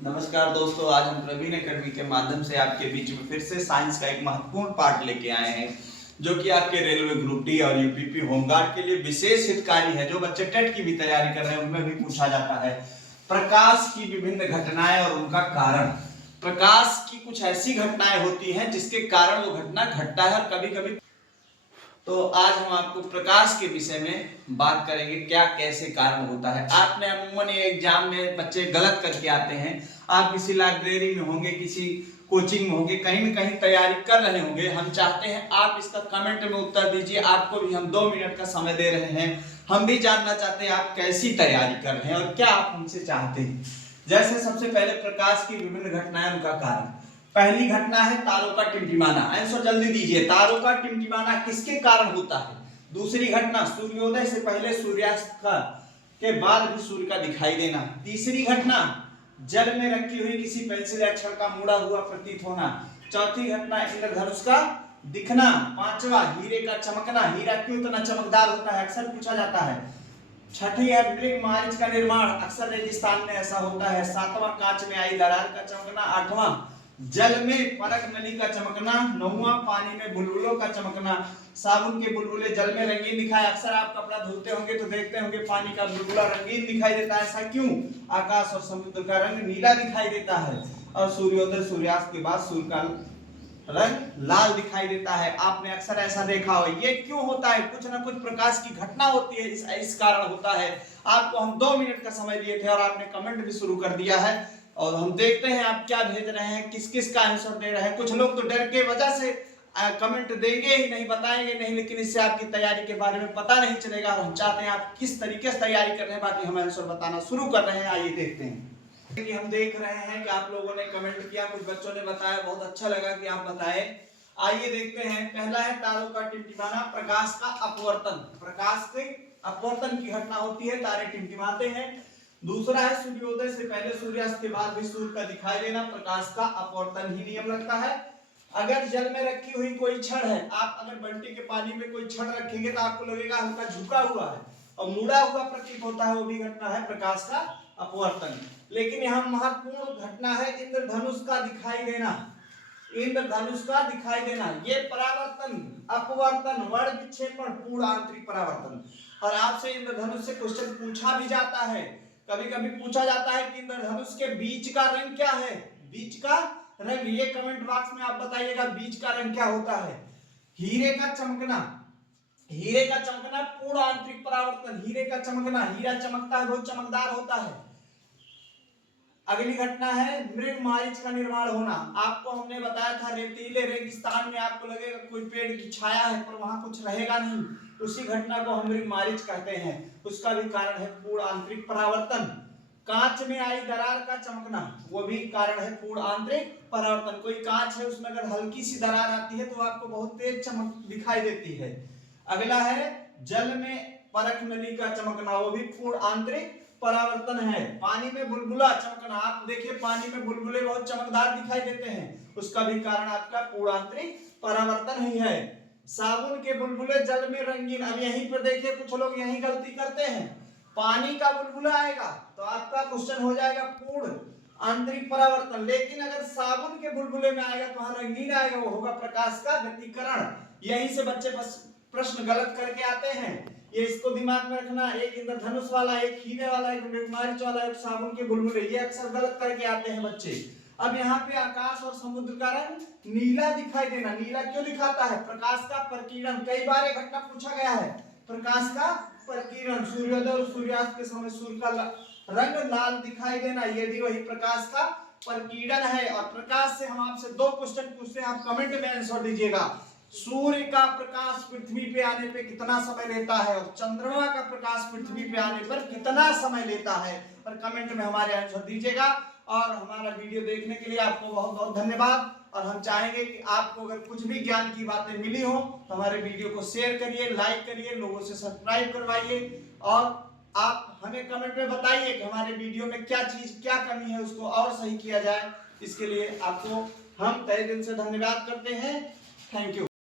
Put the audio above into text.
नमस्कार दोस्तों, आज हम प्रवीण एकेडमी के माध्यम से आपके बीच में फिर से साइंस का एक महत्वपूर्ण पार्ट लेके आए हैं, जो कि आपके रेलवे ग्रुप डी और यूपीपी होमगार्ड के लिए विशेष हितकारी है। जो बच्चे टेट की भी तैयारी कर रहे हैं उनमें भी पूछा जाता है। प्रकाश की विभिन्न घटनाएं और उनका कारण। प्रकाश की कुछ ऐसी घटनाएं होती हैं जिसके कारण वो घटना घटता है और कभी कभी। तो आज हम आपको प्रकाश के विषय में बात करेंगे, क्या कैसे कारण होता है। आपने अमूमन ये एग्जाम में बच्चे गलत करके आते हैं। आप किसी लाइब्रेरी में होंगे, किसी कोचिंग में होंगे, कहीं न कहीं तैयारी कर रहे होंगे। हम चाहते हैं आप इसका कमेंट में उत्तर दीजिए। आपको भी हम 2 मिनट का समय दे रहे हैं। हम भी जानना चाहते हैं आप कैसी तैयारी कर रहे हैं और क्या आप हमसे चाहते हैं। जैसे सबसे पहले प्रकाश की विभिन्न घटनाएं, उनका कारण। पहली घटना है तारों का टिमटिमाना। आंसर जल्दी दीजिए। तारों का टिमटिमाना किसके कारण होता है? दूसरी घटना, सूर्योदय से पहले सूर्यास्त का के बाद भी सूर्य का दिखाई देना। तीसरी घटना, जल में रखी हुई किसी पेंसिल या अक्षर का मुड़ा हुआ प्रतीत होना। चौथी घटना, इंद्रधनुष का दिखना। पांचवा, हीरे का चमकना। हीरा क्यों इतना चमकदार होता है, अक्सर पूछा जाता है। छठी है मृग मारिच का निर्माण, अक्सर रेगिस्तान में ऐसा होता है। सातवां, कांच में आई दरार का चमकना। आठवां, जल में परख नली का चमकना। नौवां, पानी में बुलबुलों का चमकना। साबुन के बुलबुले जल में रंगीन दिखाए। अक्सर आप कपड़ा धोते होंगे तो देखते होंगे पानी का बुलबुला रंगीन दिखाई देता है। ऐसा क्यों? आकाश और समुद्र का रंग नीला दिखाई देता है और सूर्योदय सूर्यास्त के बाद सूर्य का रंग लाल दिखाई देता है। आपने अक्सर ऐसा देखा हो। ये क्यों होता है? कुछ ना कुछ प्रकाश की घटना होती है, इस कारण होता है। आपको हम 2 मिनट का समय दिए थे और आपने कमेंट भी शुरू कर दिया है और हम देखते हैं आप क्या भेज रहे हैं, किस किस का आंसर दे रहे हैं। कुछ लोग तो डर के वजह से कमेंट देंगे ही नहीं, बताएंगे नहीं, लेकिन इससे आपकी तैयारी के बारे में पता नहीं चलेगा और हम चाहते हैं आप किस तरीके से तैयारी कर रहे हैं। बाकी हम आंसर बताना शुरू कर रहे हैं। आइए देखते हैं कि हम देख रहे हैं कि आप लोगों ने कमेंट किया, कुछ बच्चों ने बताया, बहुत अच्छा लगा कि आप बताएं। आइए देखते हैं। पहला है तारों का टिमटिमाना, प्रकाश का अपवर्तन। प्रकाश के अपवर्तन की घटना होती है, तारे टिमटिमाते हैं। दूसरा है सूर्योदय से पहले सूर्यास्त के बाद भी सूर्य का दिखाई देना, प्रकाश का अपवर्तन ही नियम लगता है। अगर जल में रखी हुई कोई छड़ है, आप अगर बाल्टी के पानी में कोई छड़ रखेंगे तो आपको लगेगा हल्का झुका हुआ है और मुड़ा हुआ प्रतीत होता है, वो भी घटना है प्रकाश का अपवर्तन। लेकिन यहाँ महत्वपूर्ण घटना है इंद्रधनुष का दिखाई देना। इंद्रधनुष का दिखाई देना, ये परावर्तन, अपवर्तन, वर्ण विक्षेपण, पूर्ण आंतरिक परावर्तन। और आपसे इंद्रधनुष से क्वेश्चन पूछा भी जाता है। कभी कभी पूछा जाता है कि इंद्रधनुष के बीच का रंग क्या है। बीच का रंग, ये कमेंट बॉक्स में आप बताइएगा बीच का रंग क्या होता है। हीरे का चमकना, हीरे का चमकना पूर्ण आंतरिक परावर्तन। हीरे का चमकना, हीरा चमकता है, बहुत चमकदार होता है। अगली घटना है मृग मारिच का निर्माण होना। आपको हमने बताया था रेतीले रेगिस्तान में आपको लगेगा कोई पेड़ की छाया है पर वहां कुछ रहेगा नहीं, उसी घटना को हम मृग मारिच कहते हैं। उसका भी कारण है पूर्ण आंतरिक परावर्तन। कांच में आई दरार का चमकना, वो भी कारण है पूर्ण आंतरिक परावर्तन। कोई कांच है, उसमें अगर हल्की सी दरार आती है तो आपको बहुत तेज चमक दिखाई देती है। अगला है जल में परख नली का चमकना, वो भी पूर्ण आंतरिक परावर्तन है। पानी में बुलबुला चमकना, आप देखिए पानी में बुलबुले बहुत चमकदार दिखाई देते हैं, उसका भी कारण आपका पूर्ण आंतरिक परावर्तन ही है। साबुन के बुलबुले जल में रंगीन, अब यहीं पर देखिए कुछ लोग यही गलती करते हैं। पानी का बुलबुला आएगा तो आपका क्वेश्चन हो जाएगा पूर्ण आंतरिक परावर्तन, लेकिन अगर साबुन के बुलबुले में आएगा तो वहां रंगीन आएगा, वो होगा प्रकाश का व्यतिकरण। यहीं से बच्चे प्रश्न गलत करके आते हैं, ये इसको दिमाग में रखना। एक इंद्रधनुष वाला, एक हीरे वाला, एक मृगमारिच वाला, एक साबुन के बुलबुले, ये अक्सर गलत करके आते हैं बच्चे। अब यहाँ पे आकाश और समुद्र का रंग नीला दिखाई देना, नीला क्यों दिखाता है? प्रकाश का प्रकीर्णन। कई बार ये घटना पूछा गया है, प्रकाश का प्रकीर्णन। सूर्योदय और सूर्यास्त के समय सूर्य का रंग लाल दिखाई देना, ये भी वही प्रकाश का प्रकीर्णन है। और प्रकाश से हम आपसे 2 क्वेश्चन पूछते हैं, आप कमेंट में आंसर दीजिएगा। सूर्य का प्रकाश पृथ्वी पे आने पे कितना समय लेता है और चंद्रमा का प्रकाश पृथ्वी पे आने पर कितना समय लेता है? और कमेंट में हमारे आंसर दीजिएगा। और हमारा वीडियो देखने के लिए आपको बहुत बहुत धन्यवाद। और हम चाहेंगे कि आपको अगर कुछ भी ज्ञान की बातें मिली हो तो हमारे वीडियो को शेयर करिए, लाइक करिए, लोगों से सब्सक्राइब करवाइए और आप हमें कमेंट में बताइए कि हमारे वीडियो में क्या चीज, क्या कमी है, उसको और सही किया जाए। इसके लिए आपको हम तहे दिल से धन्यवाद करते हैं। Thank you.